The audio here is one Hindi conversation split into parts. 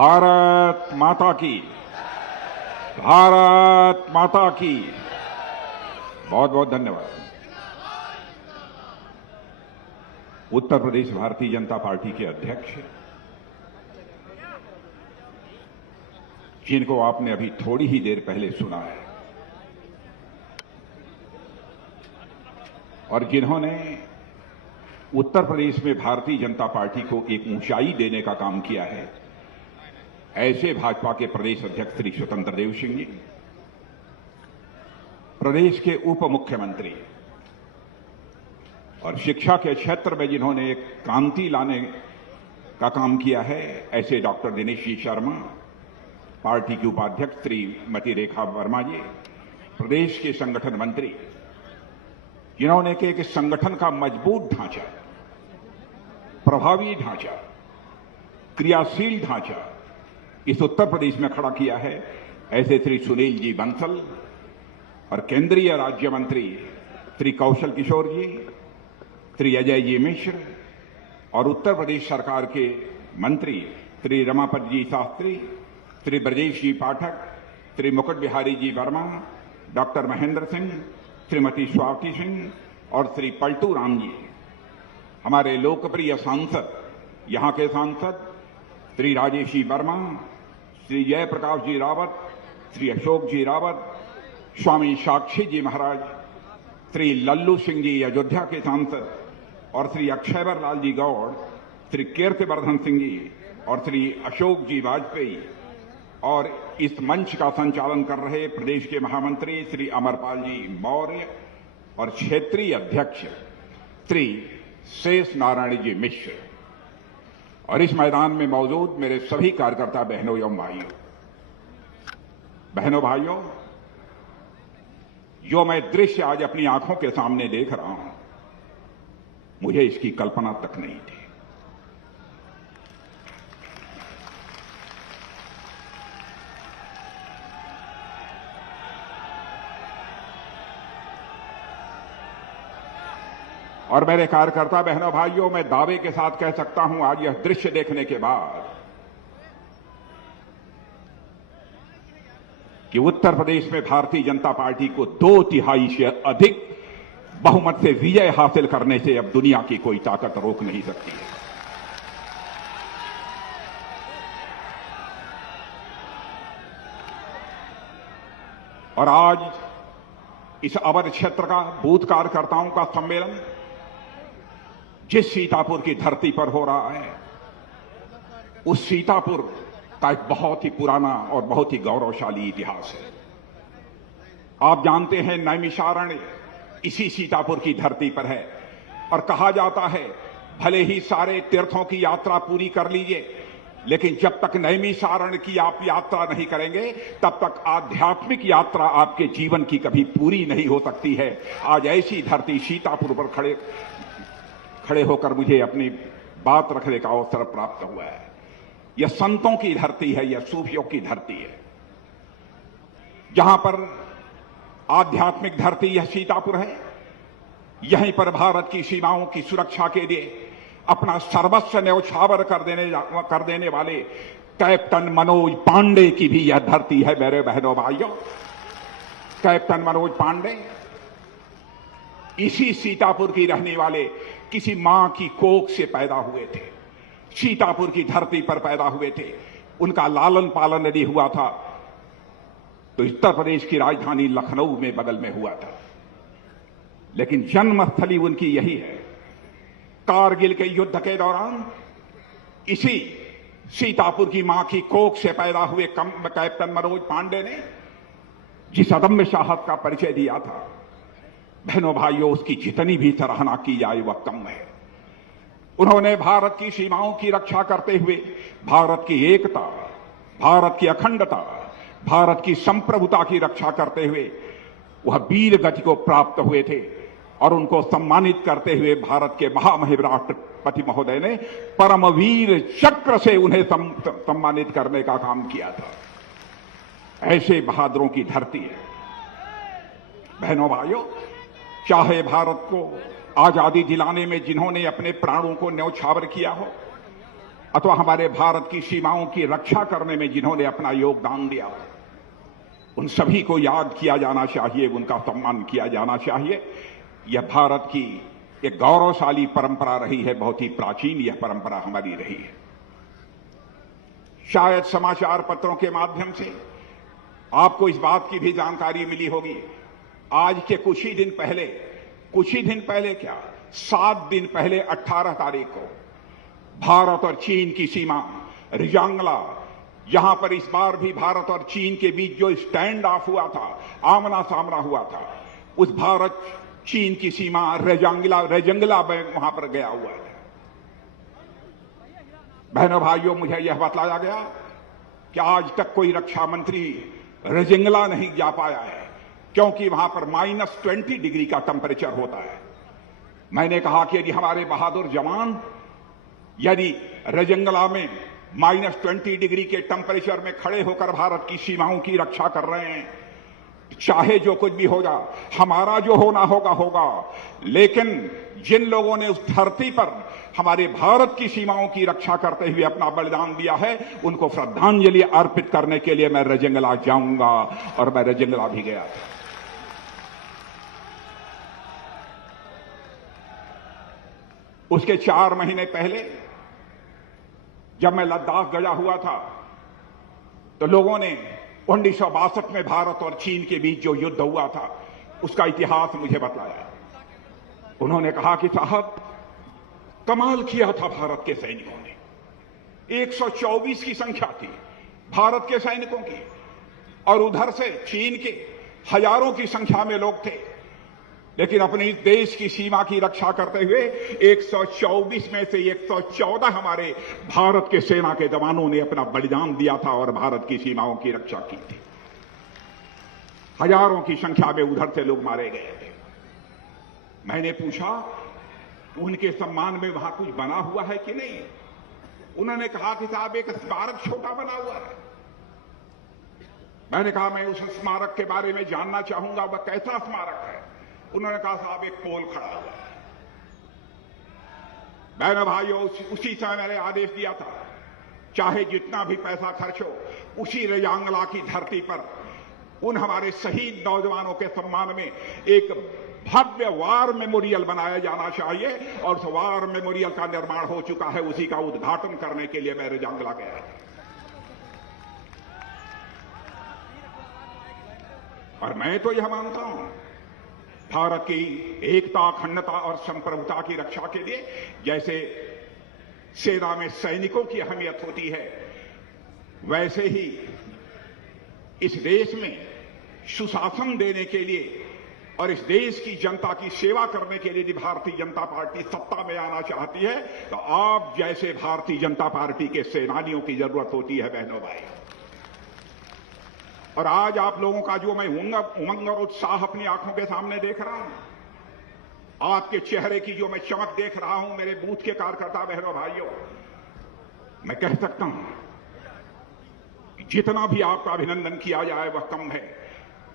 भारत माता की, भारत माता की। बहुत बहुत धन्यवाद। उत्तर प्रदेश भारतीय जनता पार्टी के अध्यक्ष, जिनको आपने अभी थोड़ी ही देर पहले सुना है और जिन्होंने उत्तर प्रदेश में भारतीय जनता पार्टी को एक ऊंचाई देने का काम किया है, ऐसे भाजपा के प्रदेश अध्यक्ष श्री स्वतंत्र देव सिंह जी, प्रदेश के उप मुख्यमंत्री और शिक्षा के क्षेत्र में जिन्होंने एक क्रांति लाने का काम किया है, ऐसे डॉक्टर दिनेश जी शर्मा, पार्टी की उपाध्यक्ष श्रीमती रेखा वर्मा जी, प्रदेश के संगठन मंत्री, जिन्होंने एक संगठन का मजबूत ढांचा, प्रभावी ढांचा, क्रियाशील ढांचा इस उत्तर प्रदेश में खड़ा किया है, ऐसे श्री सुनील जी बंसल और केंद्रीय राज्य मंत्री श्री कौशल किशोर जी, श्री अजय जी मिश्र और उत्तर प्रदेश सरकार के मंत्री श्री रमापत जी शास्त्री, श्री ब्रजेश जी पाठक, श्री मुकुट बिहारी जी वर्मा, डॉक्टर महेंद्र सिंह, श्रीमती स्वाति सिंह और श्री पलटू राम जी, हमारे लोकप्रिय सांसद, यहां के सांसद श्री राजेश जी वर्मा, श्री जयप्रकाश जी रावत, श्री अशोक जी रावत, स्वामी साक्षी जी महाराज, श्री लल्लू सिंह जी अयोध्या के सांसद और श्री अक्षयवर लाल जी गौड़, श्री कीर्तिवर्धन सिंह जी और श्री अशोक जी वाजपेयी और इस मंच का संचालन कर रहे प्रदेश के महामंत्री श्री अमरपाल जी मौर्य और क्षेत्रीय अध्यक्ष श्री शेष नारायण जी मिश्र और इस मैदान में मौजूद मेरे सभी कार्यकर्ता बहनों एवं भाइयों, जो मैं दृश्य आज अपनी आंखों के सामने देख रहा हूं, मुझे इसकी कल्पना तक नहीं थी। और मेरे कार्यकर्ता बहनों भाइयों, मैं दावे के साथ कह सकता हूं आज यह दृश्य देखने के बाद कि उत्तर प्रदेश में भारतीय जनता पार्टी को 2/3 से अधिक बहुमत से विजय हासिल करने से अब दुनिया की कोई ताकत रोक नहीं सकती है। और आज इस अवध क्षेत्र का बूथ कार्यकर्ताओं का सम्मेलन जिस सीतापुर की धरती पर हो रहा है, उस सीतापुर का एक बहुत ही पुराना और बहुत ही गौरवशाली इतिहास है। आप जानते हैं, नैमिषारण्य इसी सीतापुर की धरती पर है और कहा जाता है भले ही सारे तीर्थों की यात्रा पूरी कर लीजिए, लेकिन जब तक नैमिषारण्य की आप यात्रा नहीं करेंगे, तब तक आध्यात्मिक यात्रा आपके जीवन की कभी पूरी नहीं हो सकती है। आज ऐसी धरती सीतापुर पर खड़े होकर मुझे अपनी बात रखने का अवसर प्राप्त हुआ है। यह संतों की धरती है, यह सूफियों की धरती है, जहां पर आध्यात्मिक धरती यह सीतापुर है। यहीं पर भारत की सीमाओं की सुरक्षा के लिए अपना सर्वस्व न्यौछावर कर देने वाले कैप्टन मनोज पांडे की भी यह धरती है। मेरे बहनों भाइयों, कैप्टन मनोज पांडे इसी सीतापुर की रहने वाले किसी मां की कोख से पैदा हुए थे, सीतापुर की धरती पर पैदा हुए थे। उनका लालन पालन यदि हुआ था तो उत्तर प्रदेश की राजधानी लखनऊ में बगल में हुआ था, लेकिन जन्मस्थली उनकी यही है। कारगिल के युद्ध के दौरान इसी सीतापुर की मां की कोख से पैदा हुए कैप्टन मनोज पांडे ने जिस अदम्य साहस का परिचय दिया था, बहनों भाइयों, उसकी जितनी भी सराहना की जाए वह कम है। उन्होंने भारत की सीमाओं की रक्षा करते हुए भारत की एकता, भारत की अखंडता, भारत की संप्रभुता की रक्षा करते हुए वह वीर गति को प्राप्त हुए थे और उनको सम्मानित करते हुए भारत के महामहिम राष्ट्रपति महोदय ने परमवीर चक्र से उन्हें सम्मानित करने का काम किया था। ऐसे बहादुरों की धरती है। बहनों भाइयों, चाहे भारत को आजादी दिलाने में जिन्होंने अपने प्राणों को न्यौछावर किया हो, अथवा हमारे भारत की सीमाओं की रक्षा करने में जिन्होंने अपना योगदान दिया, उन सभी को याद किया जाना चाहिए, उनका सम्मान किया जाना चाहिए। यह भारत की एक गौरवशाली परंपरा रही है, बहुत ही प्राचीन यह परंपरा हमारी रही है। शायद समाचार पत्रों के माध्यम से आपको इस बात की भी जानकारी मिली होगी, आज के कुछ ही दिन पहले क्या 7 दिन पहले 18 तारीख को भारत और चीन की सीमा रिजांगला, यहां पर इस बार भी भारत और चीन के बीच जो स्टैंड ऑफ हुआ था, आमना सामना हुआ था, उस भारत चीन की सीमा रेजंगला बैंक वहां पर गया हुआ है। बहनों भाइयों, मुझे यह बतलाया गया कि आज तक कोई रक्षा मंत्री रेजंगला नहीं जा पाया है, क्योंकि वहां पर -20 डिग्री का टेम्परेचर होता है। मैंने कहा कि यदि हमारे बहादुर जवान यदि रेजंगला में -20 डिग्री के टेम्परेचर में खड़े होकर भारत की सीमाओं की रक्षा कर रहे हैं, चाहे जो कुछ भी होगा, हमारा जो होना होगा, लेकिन जिन लोगों ने उस धरती पर हमारे भारत की सीमाओं की रक्षा करते हुए अपना बलिदान दिया है, उनको श्रद्धांजलि अर्पित करने के लिए मैं रेजंगला जाऊंगा, और मैं रेजंगला भी गया था। उसके 4 महीने पहले जब मैं लद्दाख गया हुआ था, तो लोगों ने 1962 में भारत और चीन के बीच जो युद्ध हुआ था उसका इतिहास मुझे बतलाया। उन्होंने कहा कि साहब, कमाल किया था भारत के सैनिकों ने। 124 की संख्या थी भारत के सैनिकों की, और उधर से चीन के हजारों की संख्या में लोग थे, लेकिन अपने देश की सीमा की रक्षा करते हुए 124 में से 114 हमारे भारत के सेना के जवानों ने अपना बलिदान दिया था और भारत की सीमाओं की रक्षा की थी। हजारों की संख्या में उधर से लोग मारे गए थे। मैंने पूछा उनके सम्मान में वहां कुछ बना हुआ है कि नहीं। उन्होंने कहा कि साहब, एक स्मारक छोटा बना हुआ है। मैंने कहा मैं उस स्मारक के बारे में जानना चाहूंगा, वह कैसा स्मारक है। उन्होंने कहा साहब, एक पोल खड़ा हुआ है। बहनों भाइयों, उसी समय मैंने आदेश दिया था, चाहे जितना भी पैसा खर्च हो, उसी रेजांगला की धरती पर उन हमारे शहीद नौजवानों के सम्मान में एक भव्य वार मेमोरियल बनाया जाना चाहिए, और उस वार मेमोरियल का निर्माण हो चुका है। उसी का उद्घाटन करने के लिए मैं रेजांगला गया, और मैं तो यह मानता हूं, भारत की एकता, अखंडता और संप्रभुता की रक्षा के लिए जैसे सेना में सैनिकों की अहमियत होती है, वैसे ही इस देश में सुशासन देने के लिए और इस देश की जनता की सेवा करने के लिए यदि भारतीय जनता पार्टी सत्ता में आना चाहती है, तो आप जैसे भारतीय जनता पार्टी के सेनानियों की जरूरत होती है। बहनों भाई, और आज आप लोगों का जो मैं उमंग और उत्साह अपनी आंखों के सामने देख रहा हूं, आपके चेहरे की जो मैं चमक देख रहा हूं, मेरे बूथ के कार्यकर्ता बहनों भाइयों, मैं कह सकता हूं कि जितना भी आपका अभिनंदन किया जाए वह कम है।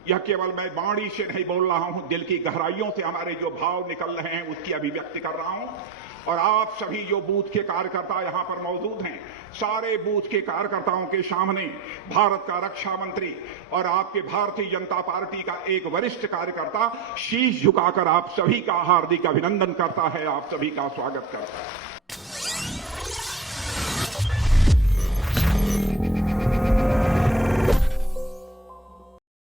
यह केवल मैं वाणी से नहीं बोल रहा हूं, दिल की गहराइयों से हमारे जो भाव निकल रहे हैं उसकी अभिव्यक्ति कर रहा हूं। और आप सभी जो बूथ के कार्यकर्ता यहां पर मौजूद हैं, सारे बूथ के कार्यकर्ताओं के सामने भारत का रक्षा मंत्री और आपके भारतीय जनता पार्टी का एक वरिष्ठ कार्यकर्ता शीश झुकाकर आप सभी का हार्दिक अभिनंदन करता है, आप सभी का स्वागत करता है।